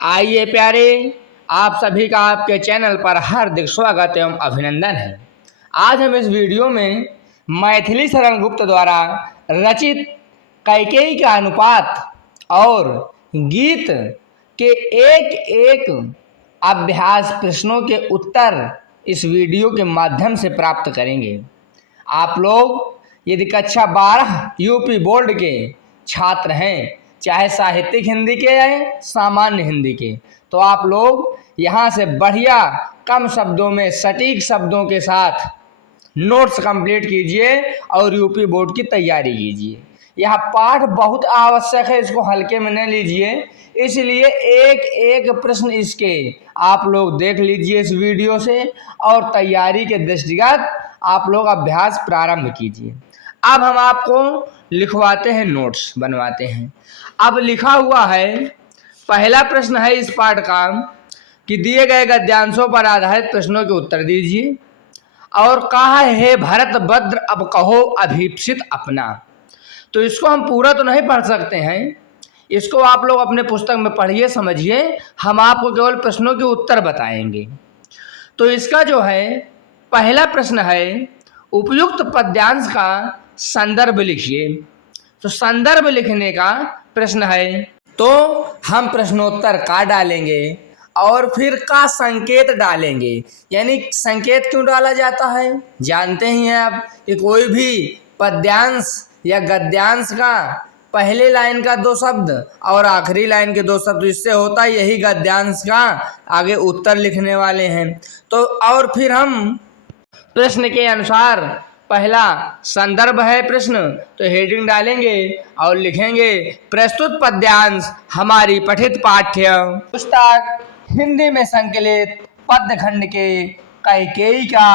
आइए प्यारे, आप सभी का आपके चैनल पर हार्दिक स्वागत एवं अभिनंदन है। आज हम इस वीडियो में मैथिली शरण गुप्त द्वारा रचित कैकेयी का अनुपात और गीत के एक एक अभ्यास प्रश्नों के उत्तर इस वीडियो के माध्यम से प्राप्त करेंगे। आप लोग यदि कक्षा 12 यूपी बोर्ड के छात्र हैं, चाहे साहित्यिक हिंदी के या सामान्य हिंदी के, तो आप लोग यहाँ से बढ़िया कम शब्दों में सटीक शब्दों के साथ नोट्स कंप्लीट कीजिए और यूपी बोर्ड की तैयारी कीजिए। यह पाठ बहुत आवश्यक है, इसको हल्के में न लीजिए, इसलिए एक एक प्रश्न इसके आप लोग देख लीजिए इस वीडियो से और तैयारी के दृष्टिगत आप लोग अभ्यास प्रारंभ कीजिए। अब हम आपको लिखवाते हैं, नोट्स बनवाते हैं। अब लिखा हुआ है, पहला प्रश्न है इस पाठ का कि दिए गए गद्यांशों पर आधारित प्रश्नों के उत्तर दीजिए। और कहा है भरत भद्र अब कहो अभीप्सित अपना। तो इसको हम पूरा तो नहीं पढ़ सकते हैं, इसको आप लोग अपने पुस्तक में पढ़िए, समझिए, हम आपको केवल प्रश्नों के उत्तर बताएंगे। तो इसका जो है पहला प्रश्न है, उपयुक्त पद्यांश का संदर्भ लिखिए। तो संदर्भ लिखने का प्रश्न है, तो हम प्रश्नोत्तर का डालेंगे और फिर का संकेत डालेंगे। यानी संकेत क्यों डाला जाता है, जानते ही हैं आप कि कोई भी पद्यांश या गद्यांश का पहले लाइन का 2 शब्द और आखिरी लाइन के 2 शब्द इससे होता है, यही गद्यांश का आगे उत्तर लिखने वाले हैं। तो और फिर हम प्रश्न के अनुसार, पहला संदर्भ है प्रश्न, तो हेडिंग डालेंगे और लिखेंगे प्रस्तुत पद्यांश हमारी पठित पाठ्य पुस्तक हिंदी में संकलित पद्यखंड के कैकेयी का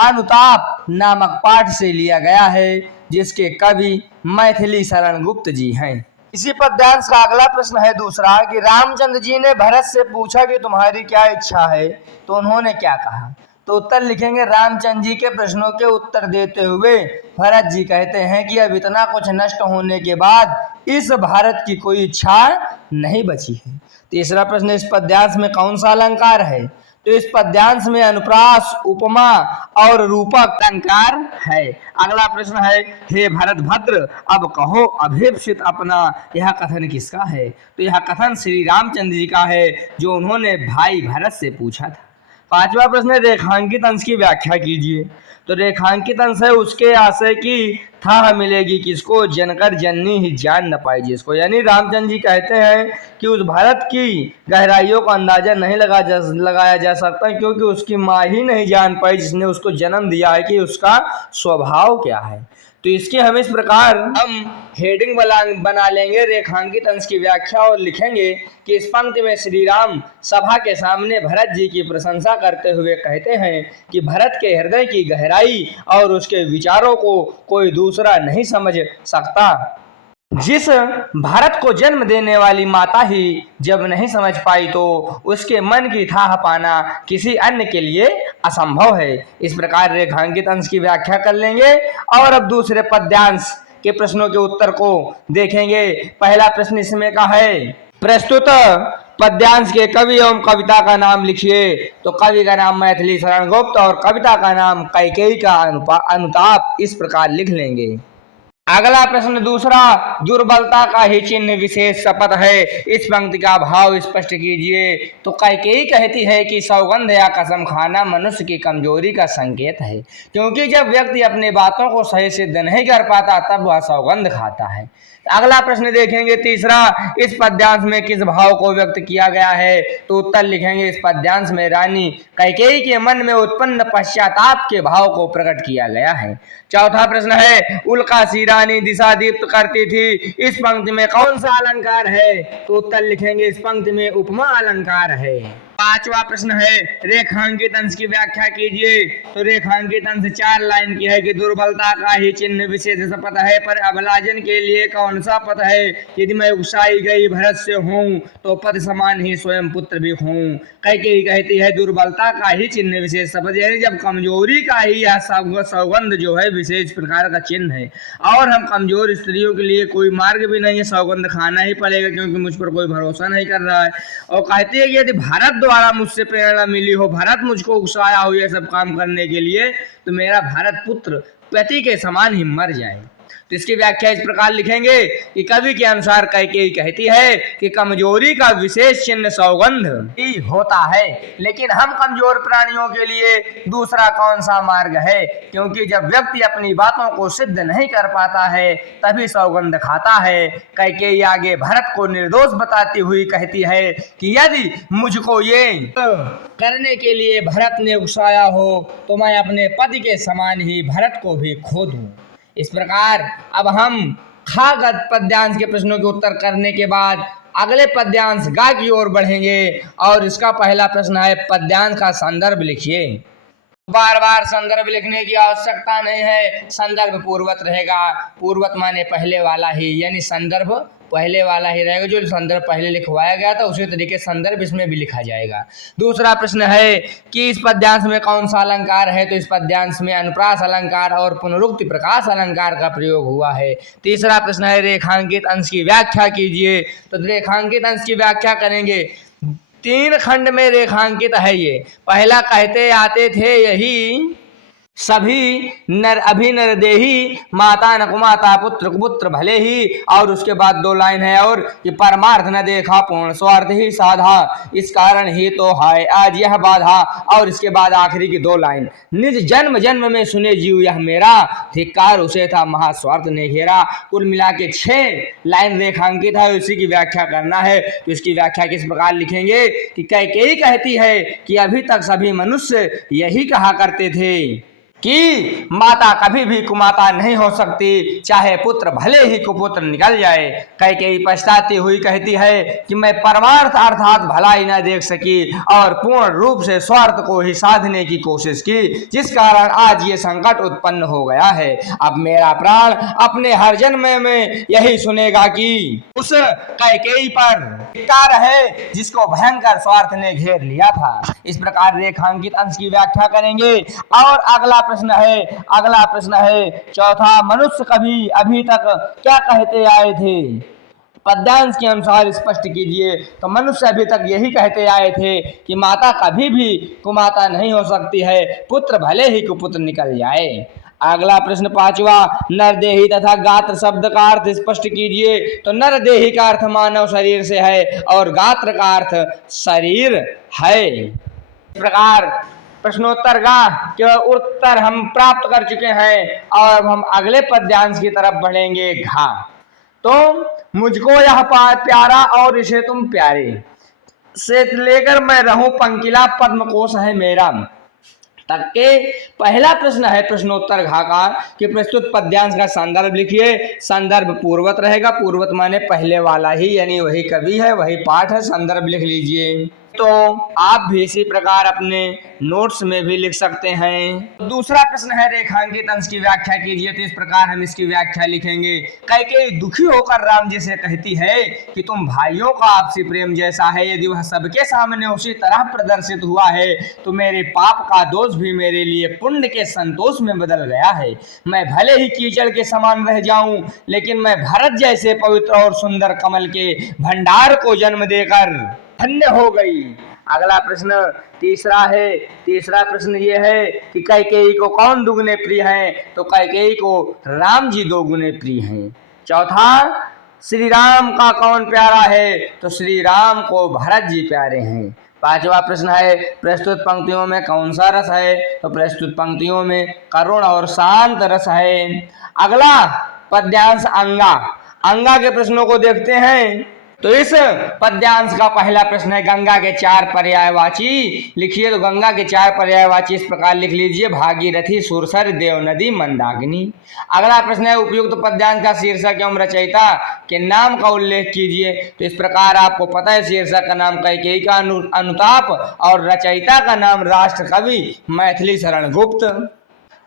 अनुताप नामक पाठ से लिया गया है, जिसके कवि मैथिली शरण गुप्त जी हैं। इसी पद्यांश का अगला प्रश्न है दूसरा कि रामचंद्र जी ने भरत से पूछा कि तुम्हारी क्या इच्छा है, तो उन्होंने क्या कहा। तो उत्तर लिखेंगे, रामचंद्र जी के प्रश्नों के उत्तर देते हुए भरत जी कहते हैं कि अब इतना कुछ नष्ट होने के बाद इस भारत की कोई इच्छा नहीं बची है। तीसरा प्रश्न, इस पद्यांश में कौन सा अलंकार है। तो इस पद्यांश में अनुप्रास, उपमा और रूपक अलंकार है। अगला प्रश्न है, हे भरत भद्र अब कहो अभीप्सित अपना। यह कथन किसका है। तो यह कथन श्री रामचंद्र जी का है, जो उन्होंने भाई भरत से पूछा था। पांचवा प्रश्न है, रेखांकित अंश की व्याख्या कीजिए। तो रेखांकित अंश है उसके आशय की था मिलेगी किसको, जनकर जननी ही जान न पाई जिसको। यानी रामचंद्र जी कहते हैं कि उस भारत की गहराइयों का अंदाजा नहीं लगाया जा सकता, क्योंकि उसकी माँ ही नहीं जान पाई जिसने उसको जन्म दिया है कि उसका स्वभाव क्या है। तो इसके हम इस प्रकार हम हेडिंग बना लेंगे, रेखांकित अंश की व्याख्या, और लिखेंगे कि इस पंक्ति में श्री राम सभा के सामने भरत जी की प्रशंसा करते हुए कहते हैं कि भरत के हृदय की गहराई और उसके विचारों को कोई दूसरा नहीं समझ सकता। जिस भारत को जन्म देने वाली माता ही जब नहीं समझ पाई, तो उसके मन की थाह पाना किसी अन्य के लिए असंभव है। इस प्रकार रेखांकित अंश की व्याख्या कर लेंगे और अब दूसरे पद्यांश के प्रश्नों के उत्तर को देखेंगे। पहला प्रश्न इसमें का है, प्रस्तुत पद्यांश के कवि एवं कविता का नाम लिखिए। तो कवि का नाम मैथिली शरण गुप्त और कविता का नाम कैकेयी का अनुताप इस प्रकार लिख लेंगे। अगला प्रश्न दूसरा, दुर्बलता का ही चिन्ह विशेष शपथ है, इस पंक्ति का भाव स्पष्ट कीजिए। तो कैकेयी कहती है कि सौगंध या कसम खाना मनुष्य की कमजोरी का संकेत है, क्योंकि जब व्यक्ति अपनी बातों को सही सिद्ध नहीं कर पाता तब वह सौगंध खाता है। अगला प्रश्न देखेंगे तीसरा, इस पद्यांश में किस भाव को व्यक्त किया गया है। तो उत्तर लिखेंगे, इस पद्यांश में रानी कैकेयी के मन में उत्पन्न पश्चाताप के भाव को प्रकट किया गया है। चौथा प्रश्न है, उल्का सी रानी दिशा दीप्त करती थी, इस पंक्ति में कौन सा अलंकार है। तो उत्तर लिखेंगे, इस पंक्ति में उपमा अलंकार है। पांचवा प्रश्न है रेखांकित अंश की व्याख्या कीजिए। तो रेखांकित अंश 4 लाइन की है कि दुर्बलता का ही चिन्ह विशेष पथ है, पर अभिलाजन के लिए कौन सा पथ है? यदि मैं उकसाई गई भरत से हूँ तो पद समान ही स्वयं पुत्र भी हूँ। कैकेयी कहती है दुर्बलता का ही चिन्ह विशेष पथ, यानी जब कमजोरी का ही यह सौगंध जो है विशेष प्रकार का चिन्ह है, और हम कमजोर स्त्रियों के लिए कोई मार्ग भी नहीं है, सौगंध खाना ही पड़ेगा क्योंकि मुझ पर कोई भरोसा नहीं कर रहा है। और कहती है कि यदि भारत द्वारा मुझसे प्रेरणा मिली हो, भारत मुझको उकसाया हो ये सब काम करने के लिए, तो मेरा भारत पुत्र पति के समान ही मर जाए। तो इसकी व्याख्या इस प्रकार लिखेंगे कि कवि के अनुसार कैकेयी कहती है कि कमजोरी का विशेष चिन्ह सौगंध ही होता है, लेकिन हम कमजोर प्राणियों के लिए दूसरा कौन सा मार्ग है? क्योंकि जब व्यक्ति अपनी बातों को सिद्ध नहीं कर पाता है तभी सौगंध खाता है। कैकेयी आगे भरत को निर्दोष बताती हुई कहती है कि यदि मुझको ये करने के लिए भरत ने उकसाया हो तो मैं अपने पति के समान ही भरत को भी खो दूं। इस प्रकार अब हम खागत पद्यांश के प्रश्नों के उत्तर करने के बाद अगले पद्यांश गा की ओर बढ़ेंगे, और इसका पहला प्रश्न है पद्यांश का संदर्भ लिखिए। बार बार संदर्भ लिखने की आवश्यकता नहीं है, संदर्भ पूर्वत रहेगा। पूर्वत माने पहले वाला ही, यानी संदर्भ पहले वाला ही रहेगा। जो संदर्भ पहले लिखवाया गया था उसी तरीके संदर्भ इसमें भी लिखा जाएगा। दूसरा प्रश्न है कि इस पद्यांश में कौन सा अलंकार है? तो इस पद्यांश में अनुप्रास अलंकार और पुनरुक्ति प्रकाश अलंकार का प्रयोग हुआ है। तीसरा प्रश्न है रेखांकित अंश की व्याख्या कीजिए। तो रेखांकित अंश की व्याख्या करेंगे। 3 खंड में रेखांकित है ये। पहला कहते आते थे यही सभी नर अभिनरदेही माता न कुमाता पुत्र कुपुत्र भले ही, और उसके बाद 2 लाइन है और कि परमार्थ न देखा पूर्ण स्वार्थ ही साधा, इस कारण ही तो है आज यह बाधा। और इसके बाद आखिरी की 2 लाइन निज जन्म जन्म में सुने जीव यह मेरा, धिक्कार उसे था महास्वार्थ ने घेरा। कुल मिला के 6 लाइन रेखांकित है, इसी की व्याख्या करना है। तो इसकी व्याख्या किस प्रकार लिखेंगे कि कैकेयी कहती है कि अभी तक सभी मनुष्य यही कहा करते थे कि माता कभी भी कुमाता नहीं हो सकती, चाहे पुत्र भले ही कुपुत्र निकल जाए। कैकेयी पछताती हुई कहती है कि मैं परमार्थ अर्थात भलाई न देख सकी और पूर्ण रूप से स्वार्थ को ही साधने की कोशिश की, जिस कारण आज ये संकट उत्पन्न हो गया है। अब मेरा प्राण अपने हर जन्म में यही सुनेगा कि उस कैकेयी पर धिक्कार है जिसको भयंकर स्वार्थ ने घेर लिया था। इस प्रकार रेखांकित अंश की व्याख्या करेंगे। और अगला प्रश्न है चौथा, मनुष्य कभी अभी तक क्या कहते आए थे? पद्यांश के अनुसार स्पष्ट कीजिए। तो मनुष्य अभी तक यही कहते आए थे कि माता कभी भी कुमाता नहीं हो सकती है, पुत्र भले ही कुपुत्र निकल जाए। अगला प्रश्न 5वां, नरदेही तथा गात्र शब्द का अर्थ स्पष्ट कीजिए। तो नरदेही का अर्थ मानव शरीर से है और गात्र का अर्थ शरीर है। इस प्रकार प्रश्नोत्तर का उत्तर हम प्राप्त कर चुके हैं, और अब हम अगले पद्यांश की तरफ बढ़ेंगे। घा। तो मुझको यह प्यारा और इसे तुम प्यारे से लेकर मैं रहूं पंकिला पद्म कोश है मेरा तक के पहला प्रश्न है प्रश्नोत्तर घा का कि प्रस्तुत पद्यांश का संदर्भ लिखिए। संदर्भ पूर्वत रहेगा। पूर्वत माने पहले वाला ही, यानी वही कवि है वही पाठ है। संदर्भ लिख लीजिए। तो आप भी इसी प्रकार अपने नोट्स में भी लिख सकते हैं। दूसरा प्रश्न है रेखांकित अंश की व्याख्या कीजिए। तो इस प्रकार हम इसकी व्याख्या लिखेंगे। कैकेयी दुखी होकर राम जी से कहती है कि तुम भाइयों का आपसी प्रेम जैसा है, यदि वह सबके सामने उसी तरह प्रदर्शित हुआ है तो मेरे पाप का दोष भी मेरे लिए पुण्य के संतोष में बदल गया है। मैं भले ही कीचड़ के समान रह जाऊं, लेकिन मैं भरत जैसे पवित्र और सुंदर कमल के भंडार को जन्म देकर धन्य हो गई। अगला प्रश्न तीसरा प्रश्न ये है कि कैकेयी को कौन दुगने प्रिय है? तो कैकेयी को राम जी 2 गुने प्रिय हैं। चौथा, श्री राम का कौन प्यारा है? तो श्री राम को भरत जी प्यारे हैं। 5वां प्रश्न है प्रस्तुत पंक्तियों में कौन सा रस है? तो प्रस्तुत पंक्तियों में करुण और शांत रस है। अगला पद्यांश अंगा। अंगा के प्रश्नों को देखते हैं। तो इस पद्यांश का पहला प्रश्न है गंगा के चार पर्यायवाची लिखिए। तो गंगा के चार पर्यायवाची इस प्रकार लिख लीजिए, भागीरथी, सुरसर, देवनदी, मंदाकिनी। अगला प्रश्न है उपयुक्त पद्यांश का शीर्षक एवं रचयिता के नाम का उल्लेख कीजिए। तो इस प्रकार आपको पता है शीर्षक का नाम कैकेयी का अनुताप और रचयिता का नाम राष्ट्र कवि मैथिली शरण गुप्त।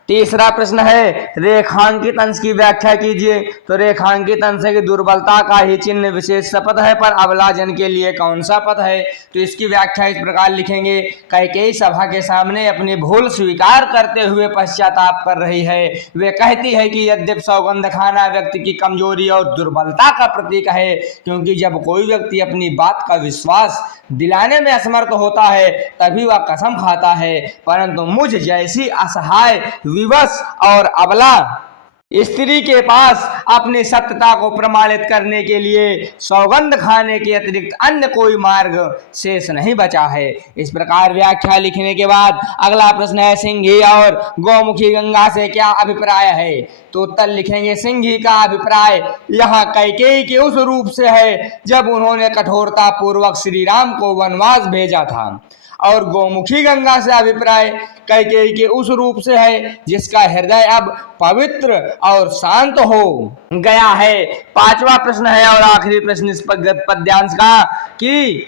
तीसरा प्रश्न है रेखांकित अंश की व्याख्या कीजिए। तो रेखांकित अंश की दुर्बलता का ही चिन्ह विशेष शपथ है, पर अबला जन के लिए कौन सा पद है। तो इसकी व्याख्या इस प्रकार लिखेंगे, कैकेयी सभा के सामने अपनी भूल स्वीकार करते हुए पश्चाताप कर रही है। वे कहती है कि यद्यपि सौगंध खाना व्यक्ति की कमजोरी और दुर्बलता का प्रतीक है, क्योंकि जब कोई व्यक्ति अपनी बात का विश्वास दिलाने में असमर्थ होता है तभी वह कसम खाता है, परंतु मुझ जैसी असहाय, विवश और अबला स्त्री के पास अपनी सत्यता को प्रमाणित करने के लिए सौगंध खाने के अतिरिक्त अन्य कोई मार्ग शेष नहीं बचा है। इस प्रकार व्याख्या लिखने के बाद अगला प्रश्न है सिंही और गौमुखी गंगा से क्या अभिप्राय है। तो उत्तर लिखेंगे, सिंही का अभिप्राय यहाँ कैकेयी के उस रूप से है जब उन्होंने कठोरता पूर्वक श्री राम को वनवास भेजा था, और गौमुखी गंगा से अभिप्राय कैकेयी के उस रूप से है जिसका हृदय अब पवित्र और शांत हो गया है। पांचवा प्रश्न है और आखिरी प्रश्न इस पद्यांश का कि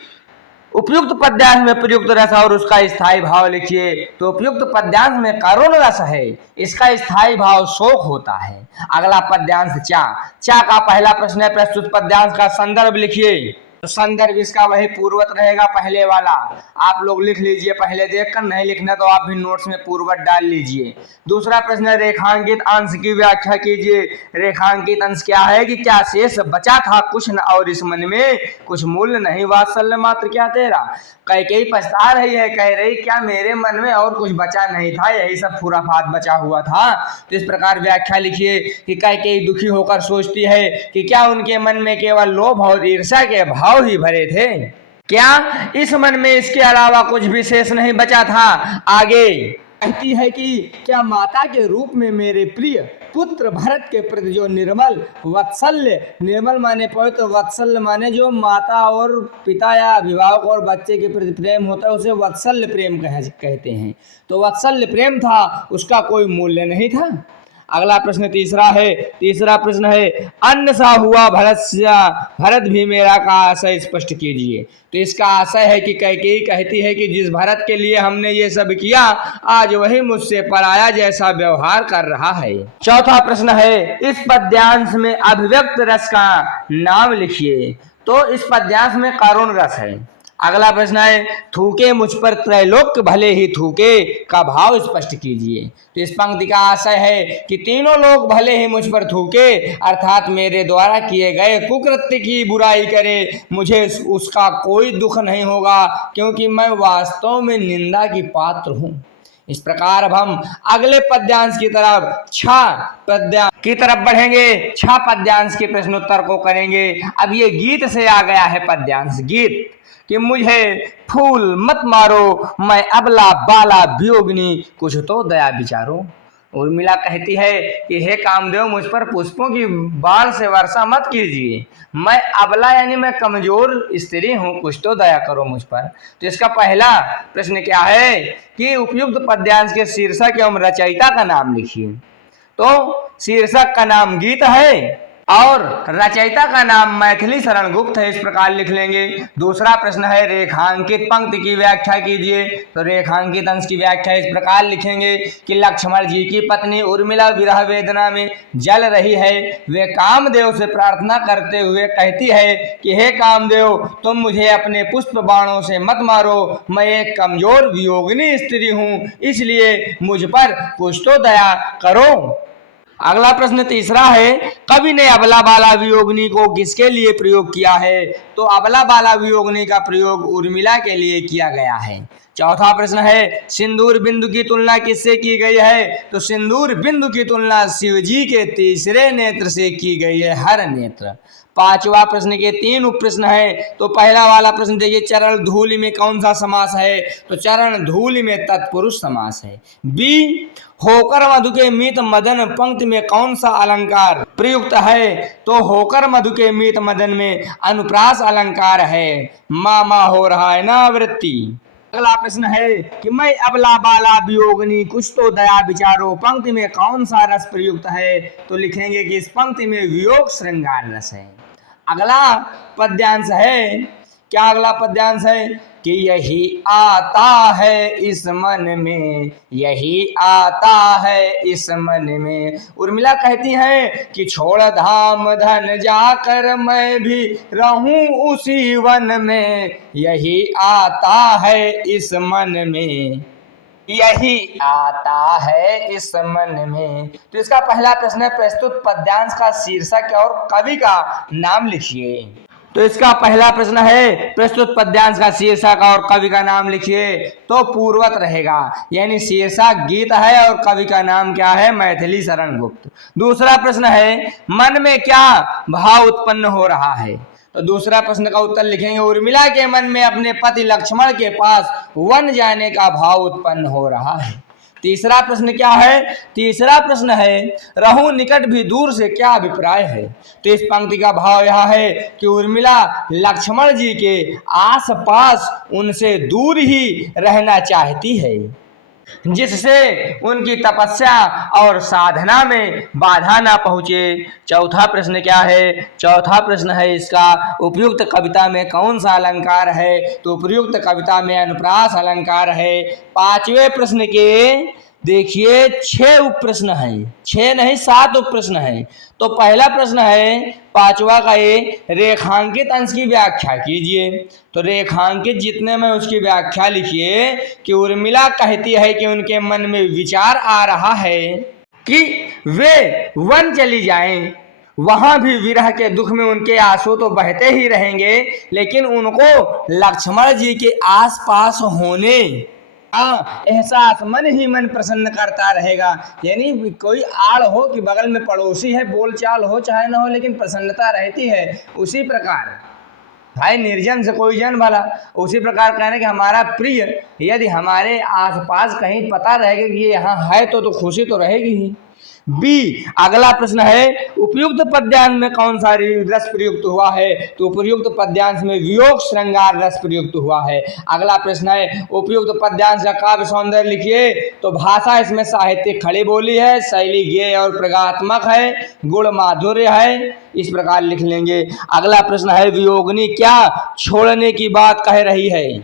उपयुक्त पद्यांश में प्रयुक्त रस और उसका स्थायी भाव लिखिए। तो उपयुक्त पद्यांश में करुण रस है, इसका स्थायी भाव शोक होता है। अगला पद्यांश चा का पहला प्रश्न है प्रस्तुत पद्यांश का संदर्भ लिखिए। तो संदर्भ इसका वही पूर्वत रहेगा पहले वाला, आप लोग लिख लीजिए, पहले देखकर नहीं लिखना तो आप भी नोट्स में पूर्वत डाल लीजिए। दूसरा प्रश्न है रेखांकित अंश की व्याख्या कीजिए। रेखांकित अंश क्या है कि क्या शेष बचा था कुछ न और इस मन में कुछ मूल्य नहीं, वात्सल्य मात्र क्या तेरा। कैकेयी पछता रही है, कह रही क्या मेरे मन में और कुछ बचा नहीं था, यही सब खुराफात बचा हुआ था। तो इस प्रकार व्याख्या लिखिए कि कैकेयी दुखी होकर सोचती है कि क्या उनके मन में केवल लोभ और ईर्ष्या के भाव ही भरे थे, क्या इस मन में इसके अलावा कुछ भी शेष नहीं बचा था। आगे कहती है कि क्या माता के रूप में मेरे प्रिय पुत्र भरत के प्रति जो निर्मल वात्सल्य, निर्मल माने पवित्र, वात्सल्य माने जो माता और पिता या अभिभावक और बच्चे के प्रति प्रेम होता है उसे वात्सल्य प्रेम कहते हैं। तो वात्सल्य प्रेम था, उसका कोई मूल्य नहीं था। अगला प्रश्न तीसरा प्रश्न है अन्न सा हुआ भरत भी मेरा का आशय स्पष्ट कीजिए। तो इसका आशय है कि कैकेयी कहती है कि जिस भरत के लिए हमने ये सब किया आज वही मुझसे पराया जैसा व्यवहार कर रहा है। चौथा प्रश्न है इस पद्यांश में अभिव्यक्त रस का नाम लिखिए। तो इस पद्यांश में करुण रस है। अगला प्रश्न है थूके मुझ पर त्रैलोक्य भले ही थूके का भाव स्पष्ट कीजिए। तो इस पंक्ति का आशय है कि तीनों लोग भले ही मुझ पर थूके अर्थात मेरे द्वारा किए गए कुकृत्य की बुराई करे, मुझे उसका कोई दुख नहीं होगा क्योंकि मैं वास्तव में निंदा की पात्र हूँ। इस प्रकार अब हम अगले पद्यांश की तरफ बढ़ेंगे। 6 पद्यांश के प्रश्नोत्तर को करेंगे। अब ये गीत से आ गया है पद्यांश गीत कि मुझे फूल मत मारो मैं अबला बाला वियोगिनी कुछ तो दया विचारो। उर्मिला कहती है कि हे कामदेव मुझ पर पुष्पों की बाढ़ से वर्षा मत कीजिए, मैं अबला यानी मैं कमजोर स्त्री हूँ, कुछ तो दया करो मुझ पर। तो इसका पहला प्रश्न क्या है कि उपयुक्त पद्यांश के शीर्षक एवं रचयिता का नाम लिखिए। तो शीर्षक का नाम गीत है और रचयिता का नाम मैथिली शरण गुप्त है, इस प्रकार लिख लेंगे। दूसरा प्रश्न है रेखांकित पंक्ति की व्याख्या कीजिए। तो रेखांकित अंश की व्याख्या इस प्रकार लिखेंगे कि लक्ष्मण जी की पत्नी उर्मिला विरह वेदना में जल रही है, वे कामदेव से प्रार्थना करते हुए कहती है कि हे कामदेव तुम मुझे अपने पुष्प बाणों से मत मारो, मैं एक कमजोर वियोगिनी स्त्री हूँ, इसलिए मुझ पर कुछ तो दया करो। अगला प्रश्न तीसरा है कवि ने अबला बाला वियोगिनी को किसके लिए प्रयोग किया है। तो अबला बाला वियोगिनी का प्रयोग उर्मिला के लिए किया गया है। चौथा प्रश्न है सिंदूर बिंदु की तुलना किससे की गई है। तो सिंदूर बिंदु की तुलना शिव जी के तीसरे नेत्र से की गई है, हर नेत्र। पांचवा प्रश्न के 3 उप प्रश्न है। तो पहला वाला प्रश्न देखिए, चरण धूलि में कौन सा समास है? तो चरण धूलि में तत्पुरुष समास है। बी, होकर मधु के मीत मदन पंक्ति में कौन सा अलंकार प्रयुक्त है? तो होकर मधु के मीत मदन में अनुप्रास अलंकार है। मामा हो रहा है ना वृत्ति। अगला प्रश्न है कि मैं अबला बाला वियोगिनी कुछ तो दया विचारो पंक्ति में कौन सा रस प्रयुक्त है? तो लिखेंगे कि इस पंक्ति में वियोग श्रृंगार रस है। अगला पद्यांश है, क्या अगला पद्यांश है कि यही आता है इस मन में, यही आता है इस मन में। उर्मिला कहती है कि छोड़ धाम धन जाकर मैं भी रहूं उसी वन में, यही आता है इस मन में, यही आता है इस मन में। तो इसका पहला प्रश्न है, प्रस्तुत पद्यांश का शीर्षक और कवि का नाम लिखिए। तो इसका पहला प्रश्न है, प्रस्तुत पद्यांश का शीर्षक और कवि का नाम लिखिए। तो पूर्वत रहेगा, यानी शीर्षक गीत है और कवि का नाम क्या है? मैथिली शरण गुप्त। दूसरा प्रश्न है, मन में क्या भाव उत्पन्न हो रहा है? तो दूसरा प्रश्न का उत्तर लिखेंगे, उर्मिला के मन में अपने पति लक्ष्मण के पास वन जाने का भाव उत्पन्न हो रहा है। तीसरा प्रश्न क्या है? तीसरा प्रश्न है, रहूं निकट भी दूर से क्या अभिप्राय है? तो इस पंक्ति का भाव यह है कि उर्मिला लक्ष्मण जी के आस पास उनसे दूर ही रहना चाहती है, जिससे उनकी तपस्या और साधना में बाधा ना पहुंचे। चौथा प्रश्न क्या है? चौथा प्रश्न है इसका, उपयुक्त कविता में कौन सा अलंकार है? तो उपयुक्त कविता में अनुप्रास अलंकार है। पांचवें प्रश्न के देखिए 6 उप प्रश्न है, 6 नहीं 7 उप प्रश्न है। तो पहला प्रश्न है पांचवा का ये, रेखांकित अंश की व्याख्या कीजिए। तो रेखांकित जितने में उसकी व्याख्या लिखिए कि उर्मिला कहती है कि उनके मन में विचार आ रहा है कि वे वन चली जाएं, वहां भी विरह के दुख में उनके आंसू तो बहते ही रहेंगे, लेकिन उनको लक्ष्मण जी के आसपास होने एहसास मन ही मन प्रसन्न करता रहेगा। यानी कोई आड़ हो कि बगल में पड़ोसी है, बोलचाल हो चाहे ना हो, लेकिन प्रसन्नता रहती है। उसी प्रकार भाई निर्जन से कोई जन भला, उसी प्रकार कहने कि हमारा प्रिय यदि हमारे आसपास कहीं पता रहेगा कि ये यहाँ है तो खुशी तो रहेगी ही। बी, अगला प्रश्न है, उपयुक्त पद्यांश में कौन सा रस प्रयुक्त हुआ है? तो उपयुक्त पद्यांश में वियोग श्रृंगार रस प्रयुक्त हुआ है। अगला प्रश्न है, उपयुक्त पद्यांश का काव्य सौंदर्य लिखिए। तो भाषा इसमें साहित्यिक खड़ी बोली है, शैली गेय और प्रगात्मक है, गुण माधुर्य है, इस प्रकार लिख लेंगे। अगला प्रश्न है, वियोगिनी क्या छोड़ने की बात कह रही है?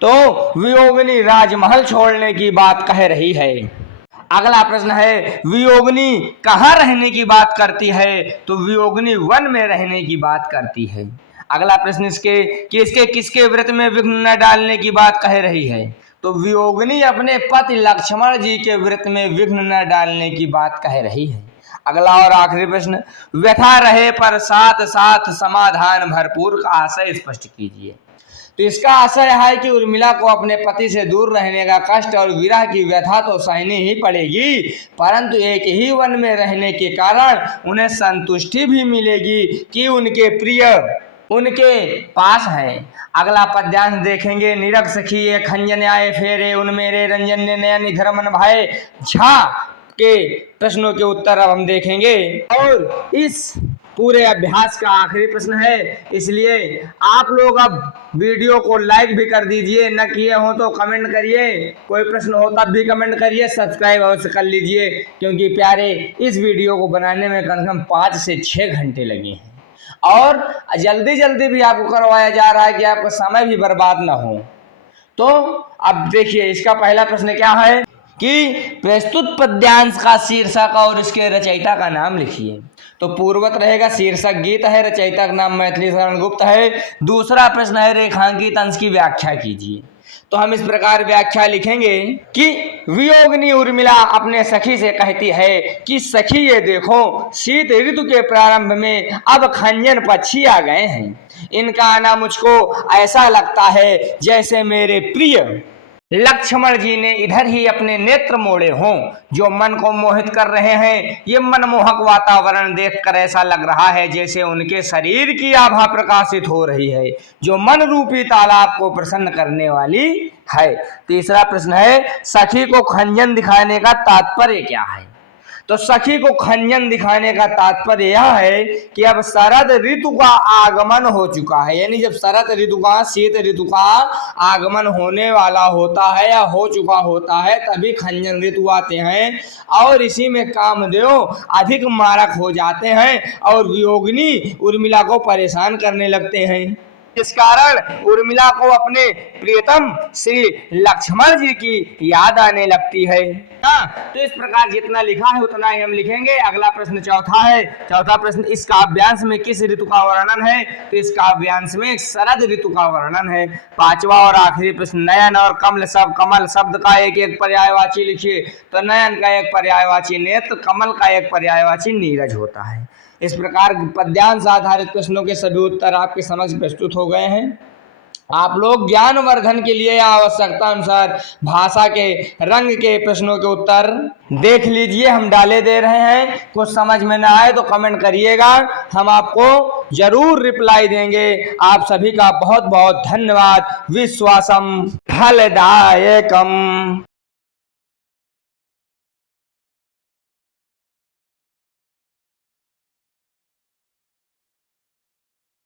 तो वियोगिनी राजमहल छोड़ने की बात कह रही है। अगला प्रश्न है, वियोगिनी कहाँ रहने की बात करती है? तो वियोगिनी वन में रहने की बात करती है। अगला प्रश्न इसके किसके व्रत में विघ्न न डालने की बात कह रही है? तो वियोगिनी अपने पति लक्ष्मण जी के व्रत में विघ्न न डालने की बात कह रही है। अगला और आखिरी प्रश्न, व्यथा रहे पर साथ साथ समाधान भरपूर का आशय स्पष्ट कीजिए। तो इसका आशय है कि उर्मिला को अपने पति से दूर रहने का कष्ट और विरह की व्यथा तो सहनी ही पड़ेगी, परंतु एक ही वन में रहने के कारण उन्हें संतुष्टि भी मिलेगी कि उनके प्रिय उनके पास है। अगला पद्यांश देखेंगे, निरख सखी एक खंजन आए फेरे उन मेरे रंजन ने नयन इधर मन भाए झा के प्रश्नों के उत्तर अब हम देखेंगे। और इस पूरे अभ्यास का आखिरी प्रश्न है, इसलिए आप लोग अब वीडियो को लाइक भी कर दीजिए, न किए हो तो कमेंट करिए, कोई प्रश्न हो तब भी कमेंट करिए, सब्सक्राइब अवश्य कर लीजिए, क्योंकि प्यारे इस वीडियो को बनाने में कम से कम 5 से 6 घंटे लगे हैं और जल्दी जल्दी भी आपको करवाया जा रहा है कि आपका समय भी बर्बाद ना हो। तो अब देखिए इसका पहला प्रश्न क्या है कि प्रस्तुत पद्यांश का शीर्षक और इसके रचयिता का नाम लिखिए। तो पूर्वत रहेगा, शीर्षक गीत है, रचयिता का नाम मैथिली शरण गुप्त है। दूसरा प्रश्न है, रेखांकित अंश की व्याख्या कीजिए। तो हम इस प्रकार व्याख्या लिखेंगे कि वियोगिनी उर्मिला अपने सखी से कहती है कि सखी ये देखो, शीत ऋतु के प्रारंभ में अब खंजन पक्षी आ गए हैं, इनका आना मुझको ऐसा लगता है जैसे मेरे प्रिय लक्ष्मण जी ने इधर ही अपने नेत्र मोड़े हों, जो मन को मोहित कर रहे हैं। ये मनमोहक वातावरण देखकर ऐसा लग रहा है जैसे उनके शरीर की आभा प्रकाशित हो रही है, जो मन रूपी तालाब को प्रसन्न करने वाली है। तीसरा प्रश्न है, सखी को खंजन दिखाने का तात्पर्य क्या है? तो सखी को खंजन दिखाने का तात्पर्य यह है कि अब शरद ऋतु का आगमन हो चुका है, यानी जब शरद ऋतु का, शीत ऋतु का आगमन होने वाला होता है या हो चुका होता है, तभी खंजन ऋतु आते हैं और इसी में कामदेव अधिक मारक हो जाते हैं और वियोगिनी उर्मिला को परेशान करने लगते हैं। इस कारण उर्मिला को अपने प्रियतम श्री लक्ष्मण जी की याद आने लगती है। तो इस प्रकार जितना लिखा है उतना ही हम लिखेंगे। अगला प्रश्न चौथा है। चौथा प्रश्न, इस काव्यांश में किस ऋतु का वर्णन है? तो इस काव्यांश में शरद ऋतु का वर्णन है। पांचवा और आखिरी प्रश्न, नयन और कमल शब्द का एक एक पर्यायवाची लिखिए। तो नयन का एक पर्यायवाची नेत्र, कमल का एक पर्यायवाची नीरज होता है। इस प्रकार पद्यांश आधारित प्रश्नों के सभी उत्तर आपके समक्ष प्रस्तुत हो गए हैं। आप लोग ज्ञानवर्धन के लिए या आवश्यकता अनुसार भाषा के रंग के प्रश्नों के उत्तर देख लीजिए, हम डाले दे रहे हैं। कुछ समझ में ना आए तो कमेंट करिएगा, हम आपको जरूर रिप्लाई देंगे। आप सभी का बहुत बहुत धन्यवाद। विश्वासम फलदायकम।